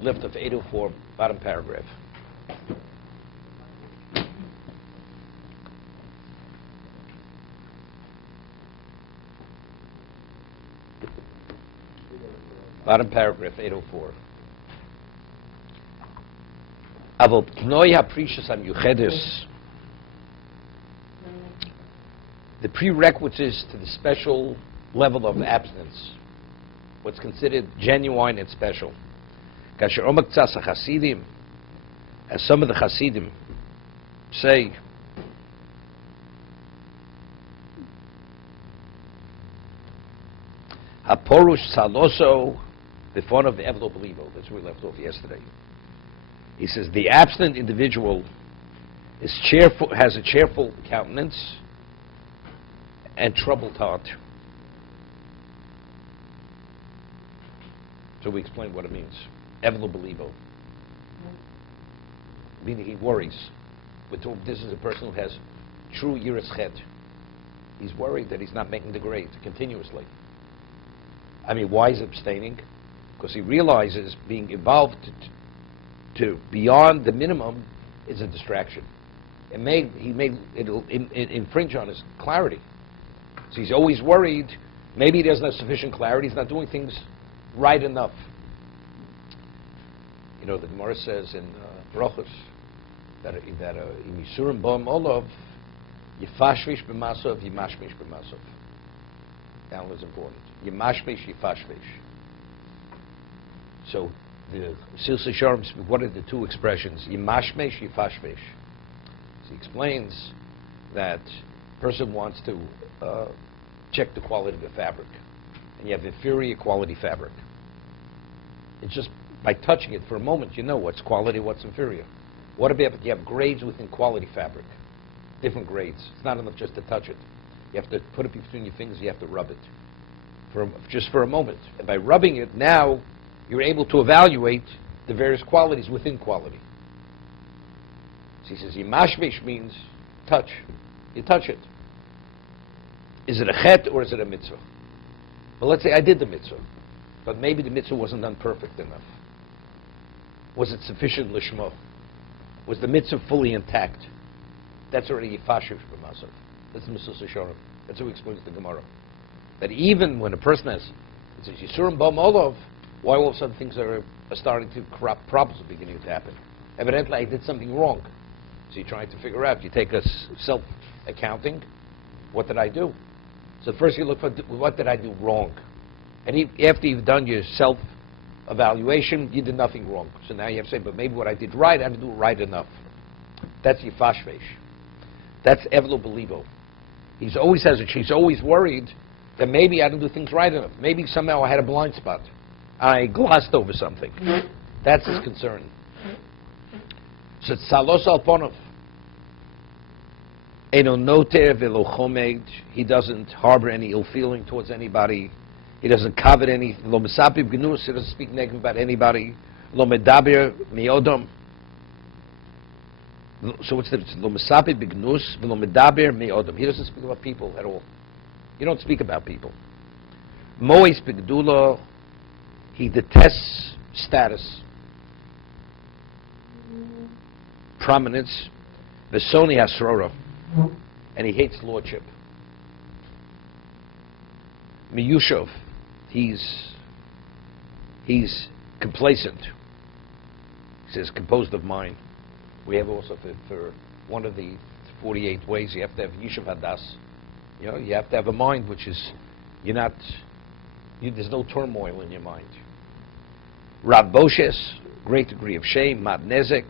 Lift of 804, bottom paragraph. Bottom paragraph, 804. Avol pnoi ha-parshas ha-miyuchedes, the prerequisites to the special level of abstinence, what's considered genuine and special. Kasher omak tzas ha-chasidim, as some of the Hasidim say, ha-porush tzaloso, the fun of the evlo belivo. That's where we left off yesterday. He says the abstinent individual is cheerful, has a cheerful countenance and troubled heart. So we explain what it means. Evlo belivo, meaning he worries. This is a person who has true yiras chet. He's worried that he's not making the grade continuously. I mean, why is he abstaining? Because he realizes being involved to beyond the minimum is a distraction. It'll infringe on his clarity. So he's always worried. Maybe he doesn't have sufficient clarity. He's not doing things right enough. You know, the Gemara says in Brachos that imisurim b'am olav yifashvish b'masov yimashmish b'masov. That was important. Yimashmish yifashvish. So the Silsa Sharm, what are the two expressions? Yimashmesh, yifashvesh. So he explains that a person wants to check the quality of the fabric, and you have inferior quality fabric. It's just by touching it for a moment, you know what's quality, what's inferior. What about you have grades within quality fabric? Different grades. It's not enough just to touch it. You have to put it between your fingers, you have to rub it just for a moment. And by rubbing it, now you're able to evaluate the various qualities within quality. So he says, Yimashvish means touch. You touch it. Is it a chet or is it a mitzvah? Well, let's say I did the mitzvah, but maybe the mitzvah wasn't done perfect enough. Was it sufficient lishma? Was the mitzvah fully intact? That's already yifashiv b'masav. That's the Mesusa Shorim. That's how he explains the Gemara. That even when a person has, it says, Yisurim b'am olav, why all of a sudden things are starting to crop, problems are beginning to happen. Evidently, I did something wrong. So you're trying to figure out, you take a self-accounting, what did I do? So first you look for, what did I do wrong? And after you've done your self-evaluation, you did nothing wrong. So now you have to say, but maybe what I did right, I didn't do right enough. That's yifashvesh. That's evlo belivo. He's always worried that maybe I didn't do things right enough. Maybe somehow I had a blind spot. I glossed over something. That's his concern. So tzalos al ponov. Eno noter velo chomed. He doesn't harbor any ill feeling towards anybody. He doesn't covet any. Lo mesapiv gnus. He doesn't speak negative about anybody. Lo medaber miodom. So what's the difference? Lo mesapiv gnus velo medaber miodom. He doesn't speak about people at all. You don't speak about people. Mois b'gdula. He detests status, prominence, Vesoni Hasrora, and he hates lordship. Miyushov, he's complacent. He says, composed of mind. We have also for one of the 48 ways, you have to have Yishuv Hadas. You know, you have to have a mind which is, there's no turmoil in your mind. Rav Boshes, great degree of shame. Mad Nezek.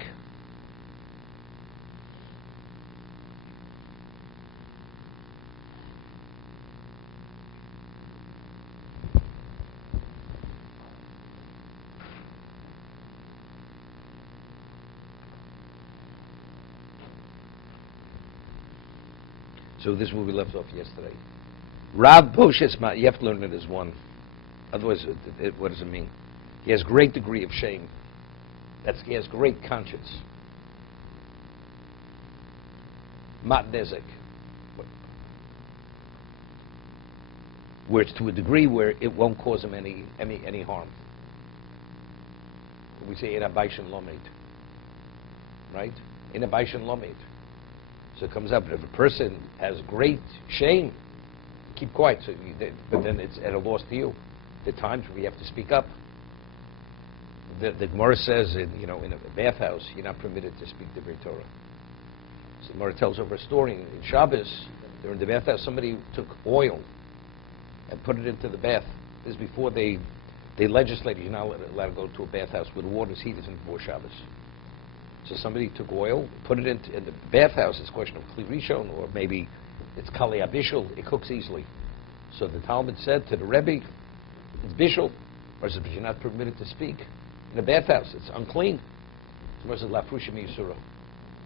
So this is where we left off yesterday. Rav Boshes, you have to learn it as one. Otherwise, what does it mean? He has great degree of shame. He has great conscience. Mat nezek. Where it's to a degree where it won't cause him any harm. we say in a baishan lomed, right? In a baishan lomed. So it comes up. But if a person has great shame, keep quiet. But then it's at a loss to you. The times where you have to speak up. The Gemara says, in a bathhouse, you're not permitted to speak the Torah. So the Gemara tells over a story in Shabbos. They're in the bathhouse. Somebody took oil and put it into the bath. This is before they legislated you're not allowed to go to a bathhouse where the water's heated before Shabbos. So somebody took oil, put it in the bathhouse. It's a question of Kli Rishon, or maybe it's Kali Abishul. It cooks easily. So the Talmud said to the Rebbe, it's Bishul. Or said, but you're not permitted to speak in a bathhouse. It's unclean. So said, Lafrushim Yisura.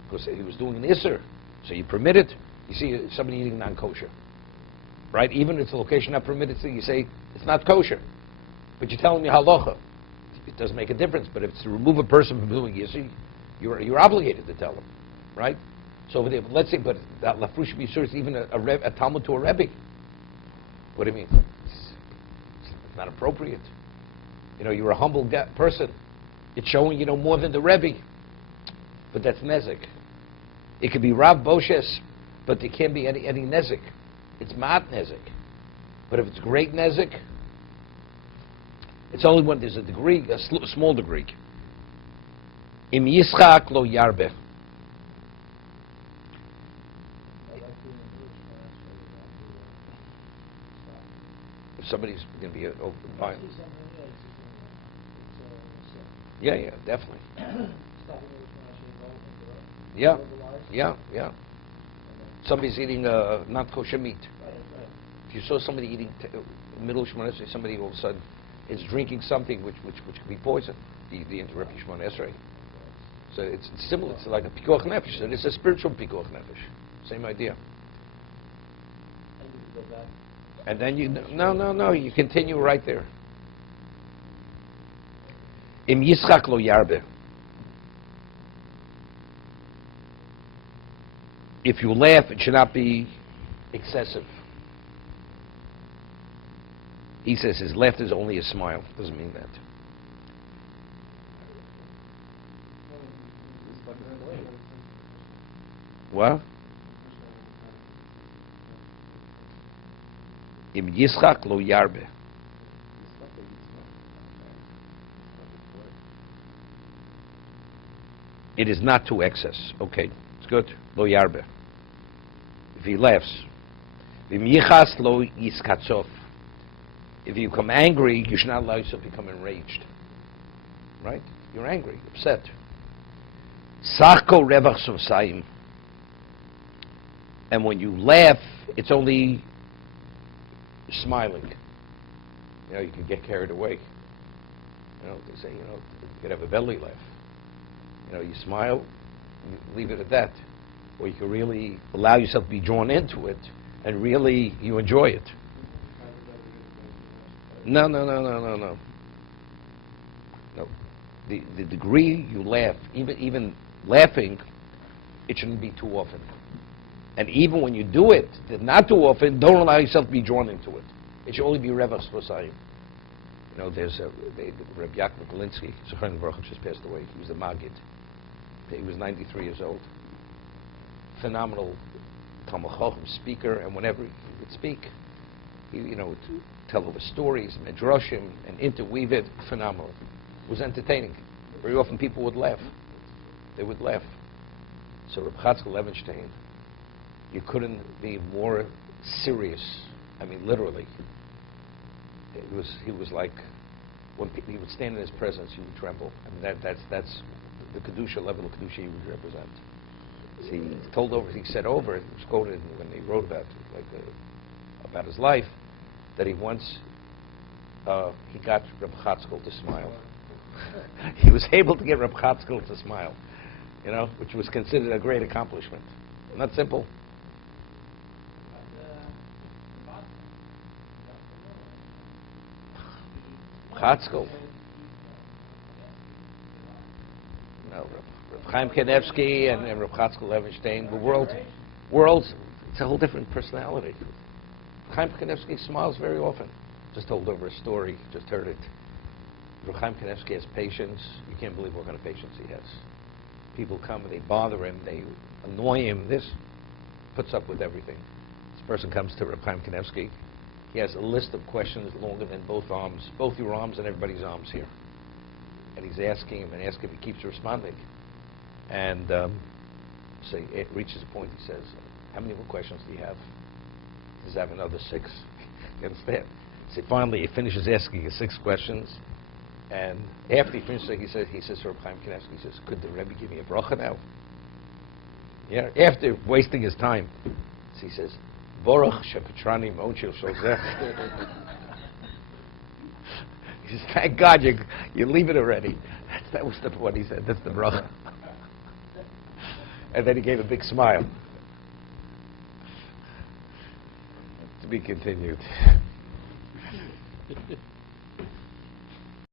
Because he was doing an Isser. So you permit it. You see somebody eating non-kosher. Right? Even if it's a location not permitted, so you say, it's not kosher. But you're telling me halacha. It doesn't make a difference. But if it's to remove a person from doing Yisr, you're obligated to tell them. Right? So let's say, but that Lafrushim Yisura is even a Talmud to a Rebbe. What do you mean? It's not appropriate. You're a humble person. It's showing you know more than the Rebbe. But that's nezik. It could be Rav Boshes, but there can't be any nezik. It's mat nezik. But if it's great nezik, it's only when there's a degree, a small degree. Im yischak lo yarbe. If somebody's going to be open violent. Yeah, definitely. Yeah. Somebody's eating not kosher meat. If you saw somebody eating middle Shemona Esrei, somebody all of a sudden is drinking something which could be poison, the interrupt Shemona Esrei. So it's similar. It's like a pikuach nefesh. So it's a spiritual pikuach nefesh. Same idea. And then you continue right there. Im yischak lo yarbe. If you laugh, it should not be excessive. He says his laughter is only a smile. Doesn't mean that. What? Im yischak lo yarbe. It is not to excess. Okay, it's good. Lo yarbe. If he laughs. Vim yichas lo yiskatzov. If you become angry, you should not allow yourself to become enraged. Right? You're angry, upset. Sachko revach sovsayim. And when you laugh, it's only smiling. You can get carried away. They say, you could have a belly laugh. You smile, you leave it at that. Or you can really allow yourself to be drawn into it, and really you enjoy it. No. The degree you laugh, even laughing, it shouldn't be too often. And even when you do it, not too often, don't allow yourself to be drawn into it. It should only be revach svosayim. There's Rabbi Kalatsky, Zechron Baruch just passed away. He was a Maggid. He was 93 years old. Phenomenal Talmud Chacham speaker, and whenever he would speak, he would tell over stories, midrashim, and interweave it. Phenomenal. It was entertaining. Very often people would laugh. They would laugh. So Reb Levenstein, you couldn't be more serious. I mean, literally. He was like, when he would stand in his presence, you would tremble. I mean, that's the Kedusha level of Kedusha he would represent. He said over, it was quoted when he wrote about his life, that he once, he got Reb Chatzkel to smile. He was able to get Reb Chatzkel to smile, which was considered a great accomplishment. Not simple. Chatzkel. No, Reb Chaim Kanevsky and Reb Chatzkel Levenstein. The world's, it's a whole different personality. Chaim Kanevsky smiles very often. Just told over a story, just heard it. Reb Chaim Kanievsky has patience. You can't believe what kind of patience he has. People come and they bother him, they annoy him. This puts up with everything. This person comes to Reb Chaim Kanievsky. He has a list of questions longer than both your arms and everybody's arms here. And he's asking him and asking him. He keeps responding. And so it reaches a point. He says, "How many more questions do you have?" He says, "I have another 6." You understand? So finally, he finishes asking his 6 questions. And after he finishes, he says to Reb Chaim Kanievsky, he says, "Could the Rebbe give me a bracha now?" Yeah, after wasting his time. So he says, "Baruch shepetrani mochil shozech." He says, "Thank God you leave it already." That was what he said. That's the bracha. And then he gave a big smile. To be continued.